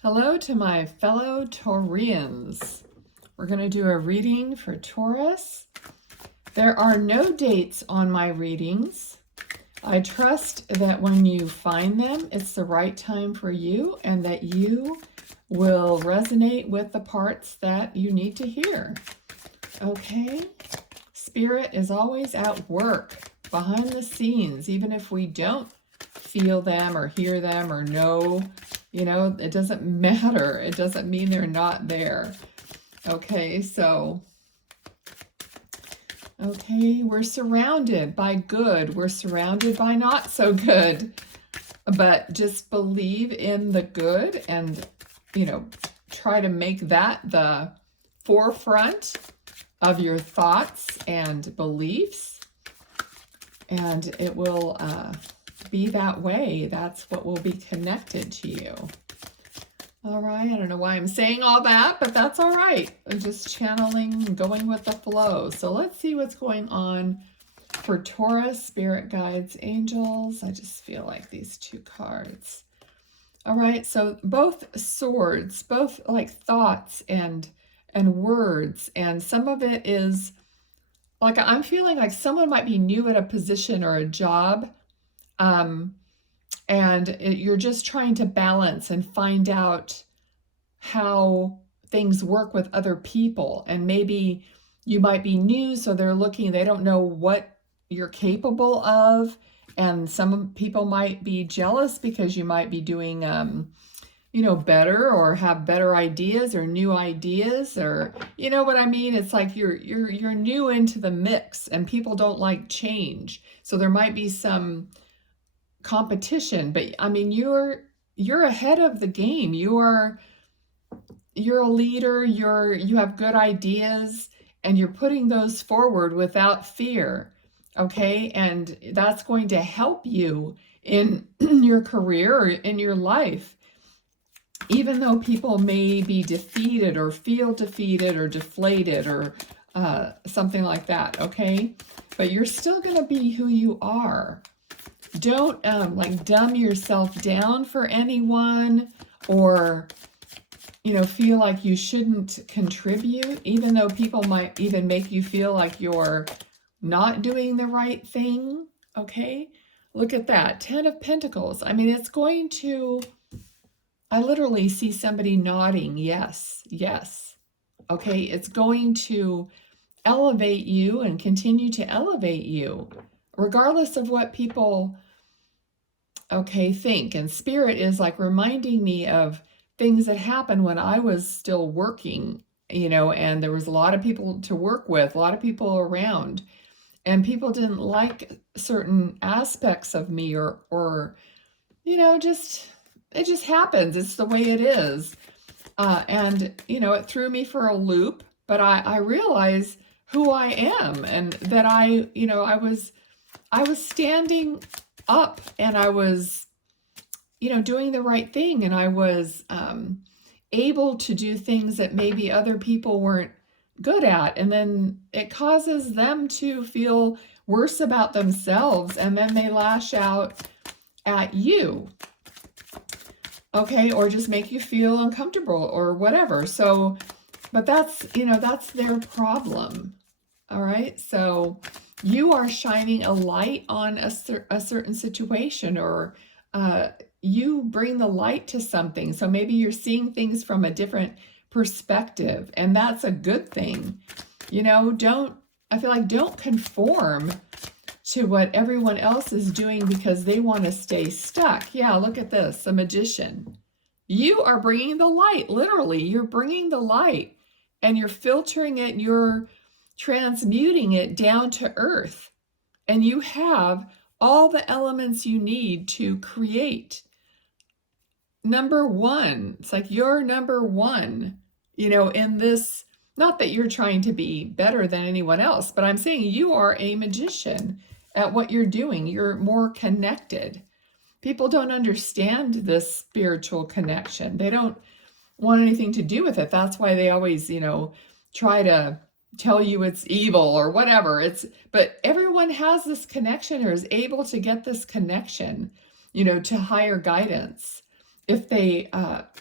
Hello to my fellow Taurians. We're going to do a reading for Taurus. There are no dates on my readings. I trust that when you find them, it's the right time for you and that you will resonate with the parts that you need to hear. Okay? Spirit is always at work behind the scenes, even if we don't feel them or hear them or know. You know, it doesn't matter. It doesn't mean they're not there. Okay, so, we're surrounded by good. We're surrounded by not so good. But just believe in the good and, try to make that the forefront of your thoughts and beliefs. And it will be that way. That's what will be connected to you. All right, I don't know why I'm saying all that, but that's all right. I'm just channeling, going with the flow. So let's see what's going on for Taurus, spirit guides, angels. I just feel like these two cards. All right, so both swords, both like thoughts and words, and some of it is like I'm feeling like someone might be new at a position or a job. You're just trying to balance and find out how things work with other people. And maybe you might be new, so they don't know what you're capable of. And some people might be jealous because you might be doing, better or have better ideas or new ideas, or you know what I mean? It's like you're new into the mix and people don't like change. So there might be some competition, but I mean, you're ahead of the game. You're a leader, you have good ideas, and you're putting those forward without fear. Okay, and that's going to help you in your career or in your life. Even though people may be defeated or feel defeated or deflated or something like that, okay? But you're still going to be who you are. Don't like dumb yourself down for anyone or, feel like you shouldn't contribute, even though people might even make you feel like you're not doing the right thing, okay? Look at that, 10 of Pentacles. I mean, it's going to, I literally see somebody nodding, yes, yes, okay? It's going to elevate you and continue to elevate you, regardless of what people, think. And Spirit is like reminding me of things that happened when I was still working, and there was a lot of people to work with, a lot of people around, and people didn't like certain aspects of me or it just happens. It's the way it is. It threw me for a loop, but I realize who I am and that I was standing up and I was, doing the right thing, and I was able to do things that maybe other people weren't good at. And then it causes them to feel worse about themselves, and then they lash out at you. Okay, or just make you feel uncomfortable or whatever. So, but that's their problem. All right, so you are shining a light on a certain situation, or you bring the light to something. So maybe you're seeing things from a different perspective, and that's a good thing. I feel like don't conform to what everyone else is doing because they want to stay stuck. Yeah, look at this, a magician. You are bringing the light, literally. You're bringing the light, and you're filtering it, you're transmuting it down to earth. And you have all the elements you need to create. Number one, it's like you're number one, in this, not that you're trying to be better than anyone else, but I'm saying you are a magician at what you're doing. You're more connected. People don't understand this spiritual connection. They don't want anything to do with it. That's why they always, try to tell you it's evil or whatever. But everyone has this connection or is able to get this connection, to higher guidance if they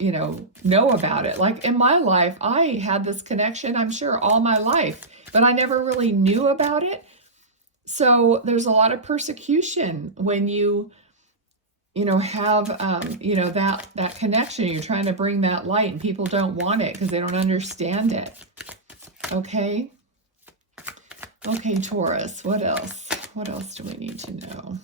know about it. Like in my life, I had this connection, I'm sure, all my life, but I never really knew about it. So there's a lot of persecution when you have, that connection. You're trying to bring that light and people don't want it because they don't understand it. Okay. Okay, Taurus, what else? What else do we need to know?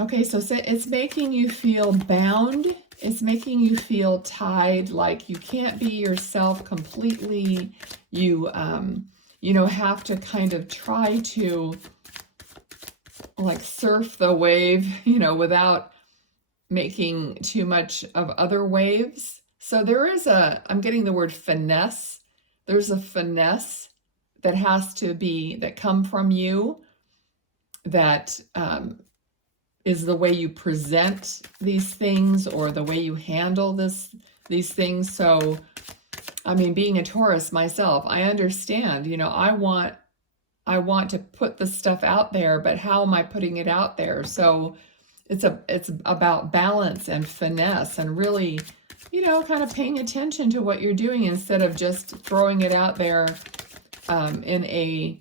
Okay, so it's making you feel bound. It's making you feel tied, like you can't be yourself completely. You, have to kind of try to like surf the wave, without making too much of other waves. So there is I'm getting the word finesse. There's a finesse that has to be, that come from you, that is the way you present these things or the way you handle these things. So, I mean, being a Taurus myself, I understand, I want to put the stuff out there, but how am I putting it out there? So it's about balance and finesse and really, kind of paying attention to what you're doing instead of just throwing it out there in a,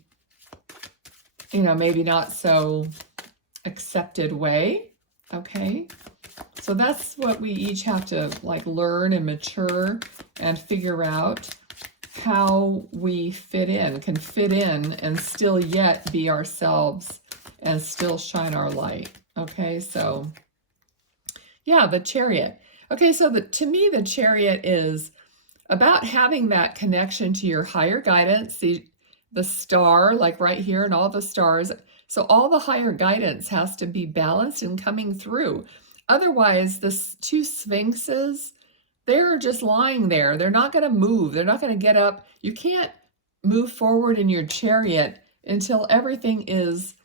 maybe not so accepted way. Okay. So that's what we each have to like learn and mature and figure out, how we can fit in and still yet be ourselves and still shine our light. Okay, so yeah, the Chariot. Okay, so to me, the Chariot is about having that connection to your higher guidance, the star, like right here, and all the stars. So all the higher guidance has to be balanced and coming through. Otherwise, the two sphinxes, they're just lying there. They're not going to move. They're not going to get up. You can't move forward in your Chariot until everything is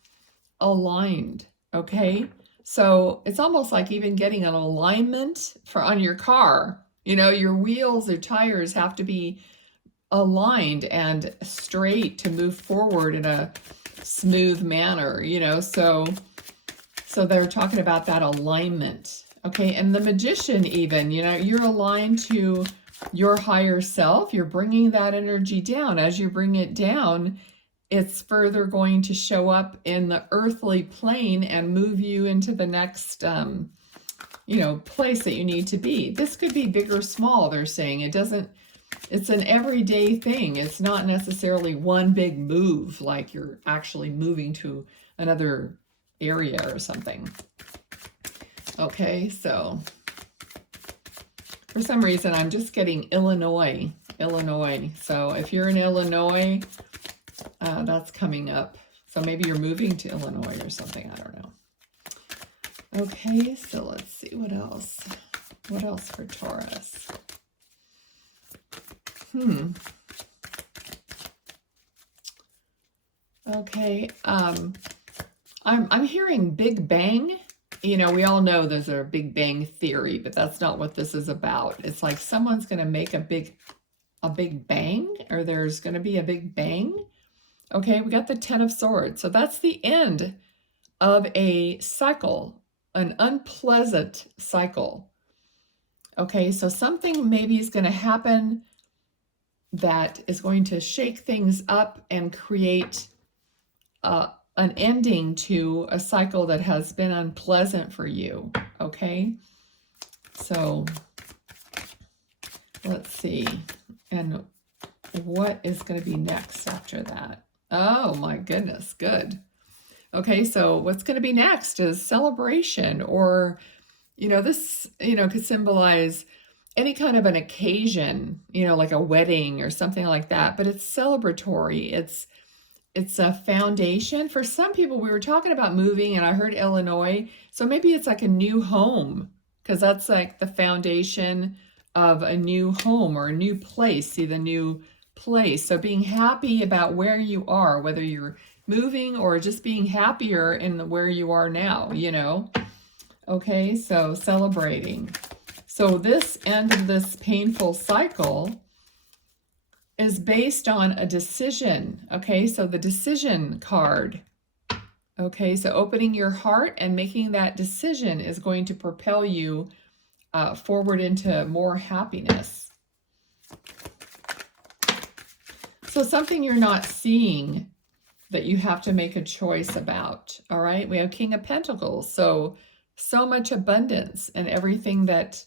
aligned, okay? So it's almost like even getting an alignment on your car. Your wheels or tires have to be aligned and straight to move forward in a smooth manner, so they're talking about that alignment. Okay, and the Magician even, you're aligned to your higher self. You're bringing that energy down. As you bring it down, it's further going to show up in the earthly plane and move you into the next, place that you need to be. This could be big or small, they're saying. It's an everyday thing. It's not necessarily one big move, like you're actually moving to another area or something. Okay, so for some reason, I'm just getting Illinois. So if you're in Illinois, that's coming up. So maybe you're moving to Illinois or something. I don't know. Okay, so let's see what else. What else for Taurus? Okay, I'm hearing Big Bang. We all know there's a Big Bang theory, but that's not what this is about. It's like someone's going to make a big bang, or there's going to be a big bang. Okay, we got the Ten of Swords. So that's the end of a cycle, an unpleasant cycle. Okay, so something maybe is going to happen that is going to shake things up and create an ending to a cycle that has been unpleasant for you. Okay, so let's see. And what is going to be next after that? Oh my goodness, good. Okay, so what's going to be next is celebration, or, this, could symbolize any kind of an occasion, like a wedding or something like that, but it's celebratory. It's a foundation. For some people, we were talking about moving and I heard Illinois. So maybe it's like a new home, because that's like the foundation of a new home or a new place. See the new place. So being happy about where you are, whether you're moving or just being happier in where you are now, Okay, so celebrating. So this end of this painful cycle is based on a decision. Okay, so the decision card. Okay, so opening your heart and making that decision is going to propel you forward into more happiness. So something you're not seeing that you have to make a choice about. All right, we have King of Pentacles, so much abundance and everything that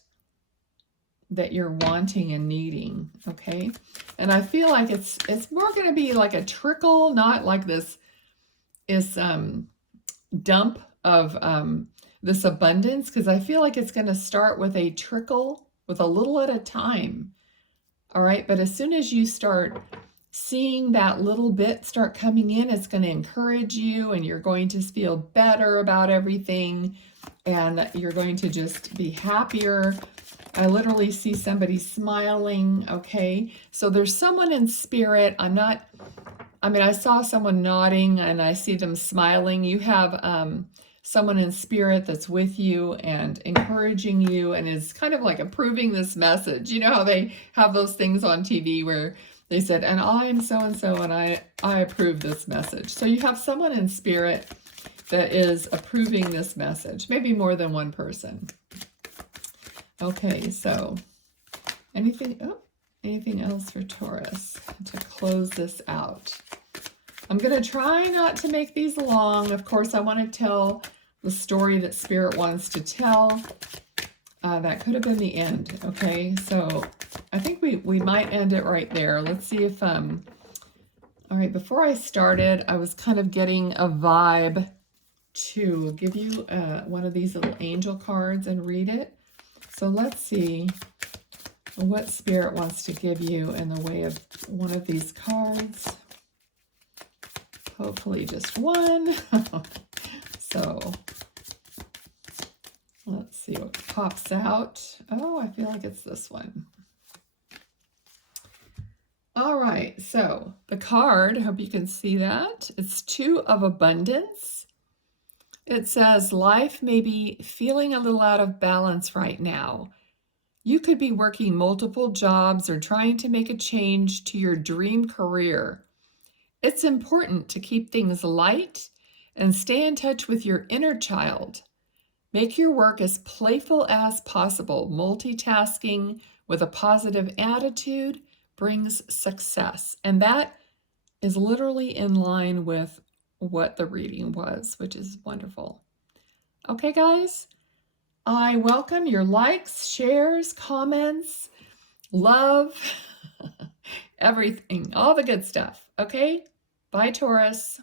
you're wanting and needing. Okay, and I feel like it's more going to be like a trickle, not like this dump of this abundance, because I feel like it's going to start with a trickle, with a little at a time. All right, but as soon as you start seeing that little bit start coming in, it's going to encourage you, and you're going to feel better about everything, and you're going to just be happier. I literally see somebody smiling. Okay, so there's someone in spirit. I saw someone nodding and I see them smiling. You have someone in spirit that's with you and encouraging you and is kind of like approving this message. You know how they have those things on TV where they said, and I'm so-and-so and I approve this message. So you have someone in spirit that is approving this message, maybe more than one person. Okay, so anything else for Taurus to close this out? I'm going to try not to make these long. Of course, I want to tell the story that Spirit wants to tell. That could have been the end, okay? So I think we might end it right there. Let's see if, all right, before I started, I was kind of getting a vibe to give you one of these little angel cards and read it. So let's see what Spirit wants to give you in the way of one of these cards. Hopefully just one. So let's see what pops out. Oh, I feel like it's this one. All right, so the card, hope you can see that. It's Two of Abundance. It says, life may be feeling a little out of balance right now. You could be working multiple jobs or trying to make a change to your dream career. It's important to keep things light and stay in touch with your inner child. Make your work as playful as possible. Multitasking with a positive attitude brings success. And that is literally in line with what the reading was, which is wonderful. Okay, guys, I welcome your likes, shares, comments, love, everything, all the good stuff. Okay, bye, Taurus.